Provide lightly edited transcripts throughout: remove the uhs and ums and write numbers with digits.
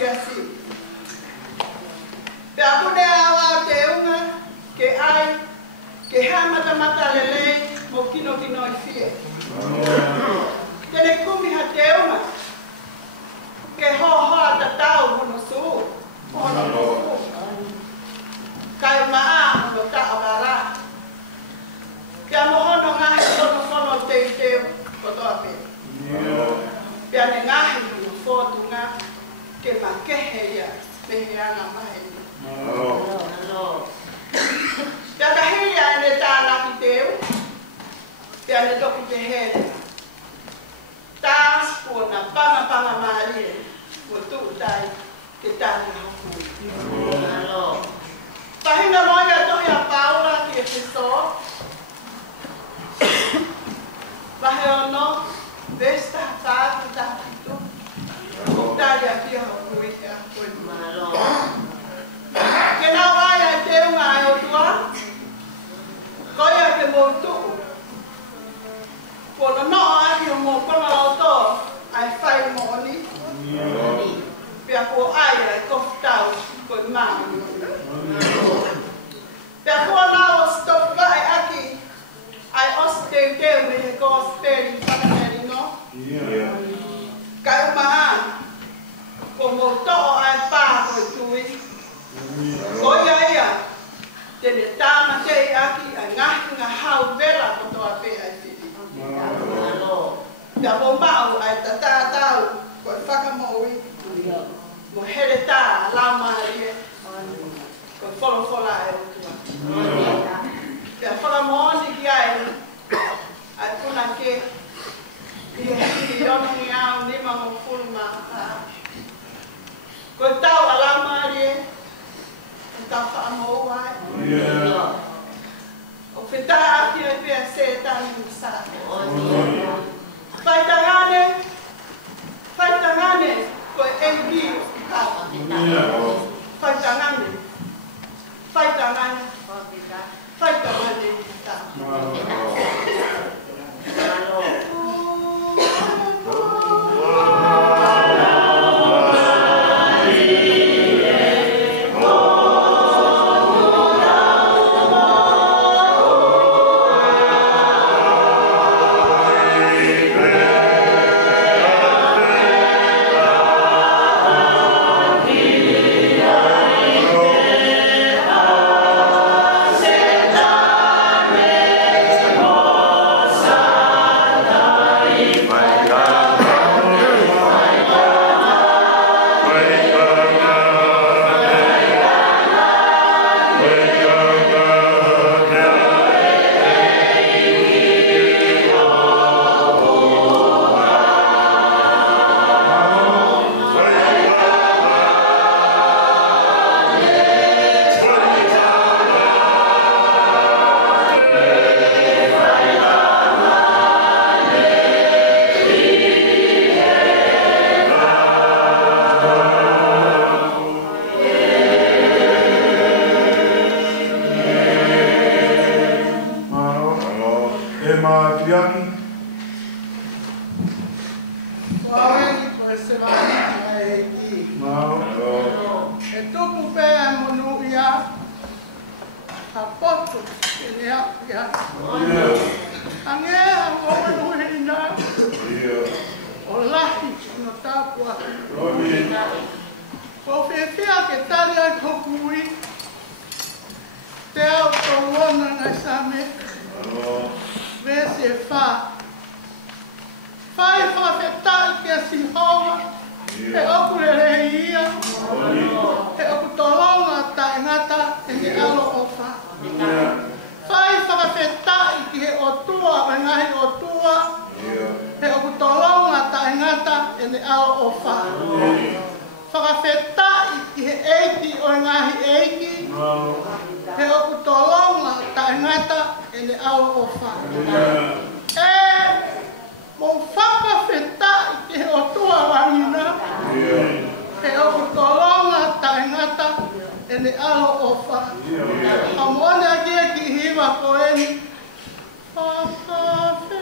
Siasi. Pe aku ne awa te unga ke ai ke ha mata mata lele mo kino kino I fie. Tene kumi ha te unga ke ho ho ta tau hono su. Kai maa mo ta abara. Ke mo hono nga hono hono te te ko to ape. Pe ane nga hono foto nga ke ma ke he ya pe ya nga mai. Te ka he ya ne ta na ki teu. Te ane to ki te he. Ta ko na panga panga mari. Ko tu dai ke ta na ku. Pahinga mo ya to ya Paula ki e so. Bahe ono vesta ta ta tu. Ta ya ki ho ku ya ku malo. Ke na wa ya te nga o tua. Ko ya ke mo tu. Ko no ai mo ko na to. Ai fai mo ni. Pia ko ai ai ko tau ko ma. Pia ko na o stop vai aqui. Ai os te me ko speri para no. Kai ma. Como to ai pa ko tui. Ko ia. Tene tama te aqui ai nga hau vera ko to ape ai fi. Pia ko ma ai tata ko whakamowi. Mo here tā la marie. Ko wholofola e o tua. Pia whakamoni ki ai. Ai puna ke. I ono ni au nima mo fulma. Ko tau a la marie. Ko tau whakamowa e. O whita aki ai pia se tani musa. Whaitangane. Whaitangane. Ko engi Whaitangane. Whaitangane. Whaitangane. Yeah. hapoto e nea ia. Angea ngoma nuhe ina. O lahi no tāpua. O whiwhia ke tari ai kokui. Te au tō wana ngai same. Vesi e whā. Whai whawhetai kia sihoa. He oku re ia. He oku tolonga ta ingata e he alo o wha. Whai whawhetai ki he otua o ngahi otua. He oku tolonga ta ingata e he alo o wha. Whakawhetai ki he eiki o ngahi eiki. He oku tolonga ta ingata e he alo o wha. Mo whakawhetai ki he otua wangina. He oku tolonga ta ingata e he alo o wha. Amone akia ki hiwa ko eni. Whakawhetai.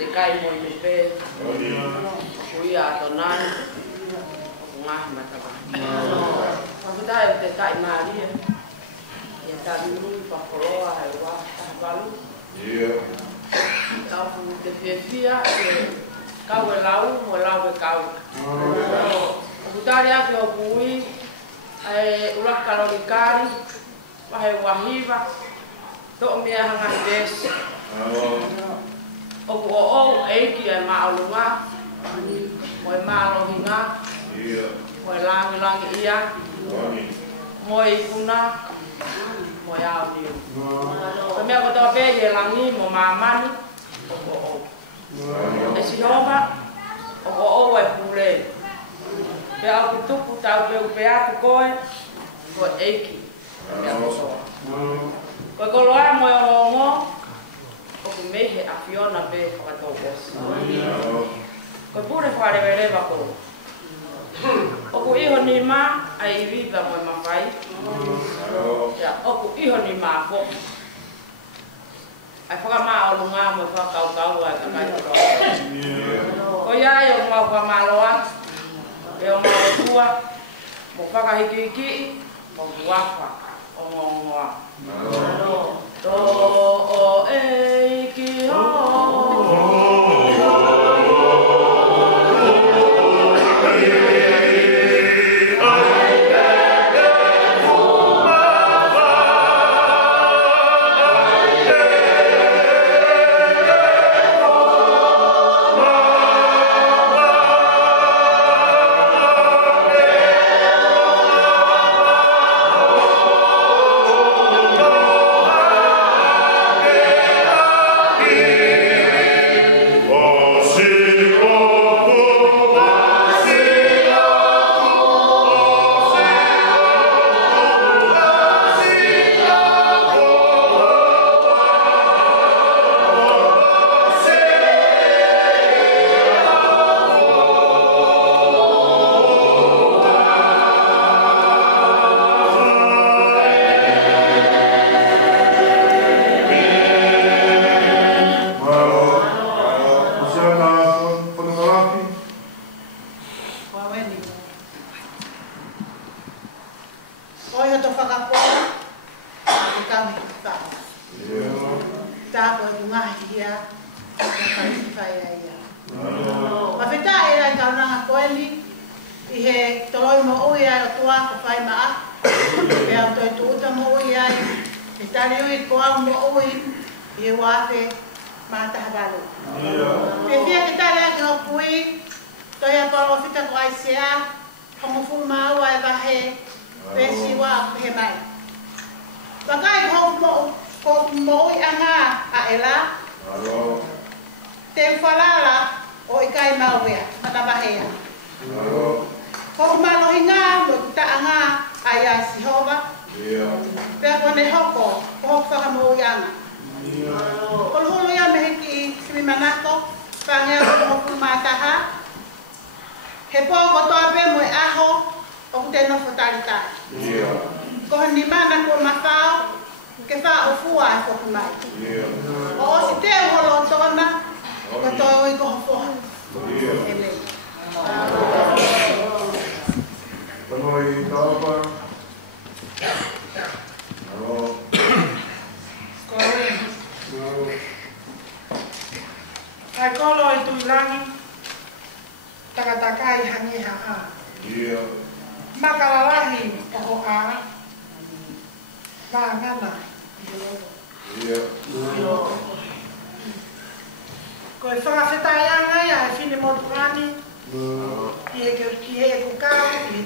te kai mo i pe. Kui a tonai. Ngah mataba. Aku tahu te kai Maria. Ya Taliui pa koloa ai wa balu. Kau te fia kau lau mo lau kau. Aku tahu aku kui ai urak kalonikari wahai wahiva to mea hanga des. Oku o eiki ai maalunga moi maalohinga moi langi ia moi kuna moi audio kami aku tahu pe langi mo mamani oku o esinova oku o ai pule pe aku tuku tau pe aku koe ko eiki ko koloa mo rongo o ku mehe a Fiona be whakatokos. Ko pure whare ko. O ku iho ni ma a i viva mo mawhai. O ku iho ni ma ko. Ai whakamaa o lunga mo whakau ai kakai toro. Ko iai o mua whamaloa. E o mua tua. Mo whakahiki mo wafa o ngongoa. To o eiki ho.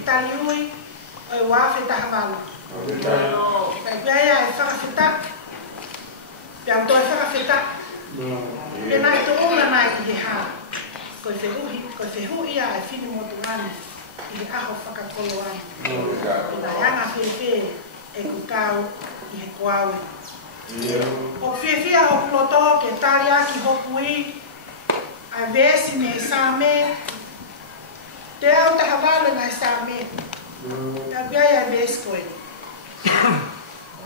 Taliui, o wafe tahamal. Kaya whakawhita, pia mtoe whakawhita. E nai to ona nai i ha. Ko te hui a e whini motu mani i aho whakakolo ai. I nai anga whewhe e kukau i he koawe. O whewhia ho kuloto ke tari aki hoku i a vesi me same. Te au tahawalo ngai same. Te biaya vesi koe.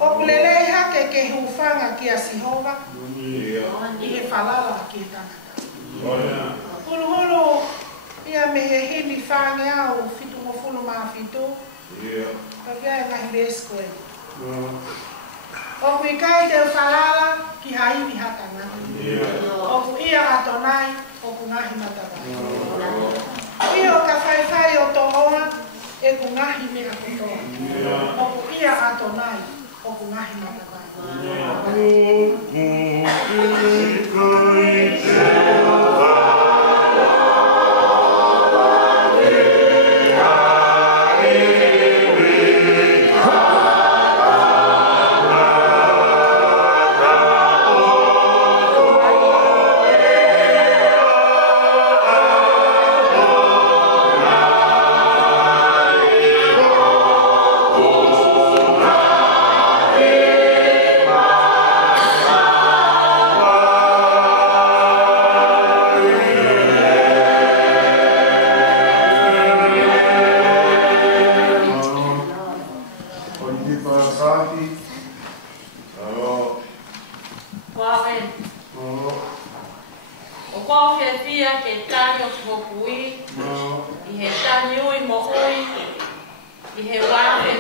O kulele hake ke hufanga ki a Sihova. I he whalala ki he tangata. Hulu hulu ia me he hini whange au fitu mo fulu maa fitu. Ka kia e ngahi beskoe. Oku i kai te whalala ki haimi hatanga. Oku ia atonai, oku ngahi matakai. Ia o ka whaiwhai o tohoa, e ku ngahi me akotoa. Oku ia atonai, oku ngahi matakai. Taliui mo ui, i he wāwe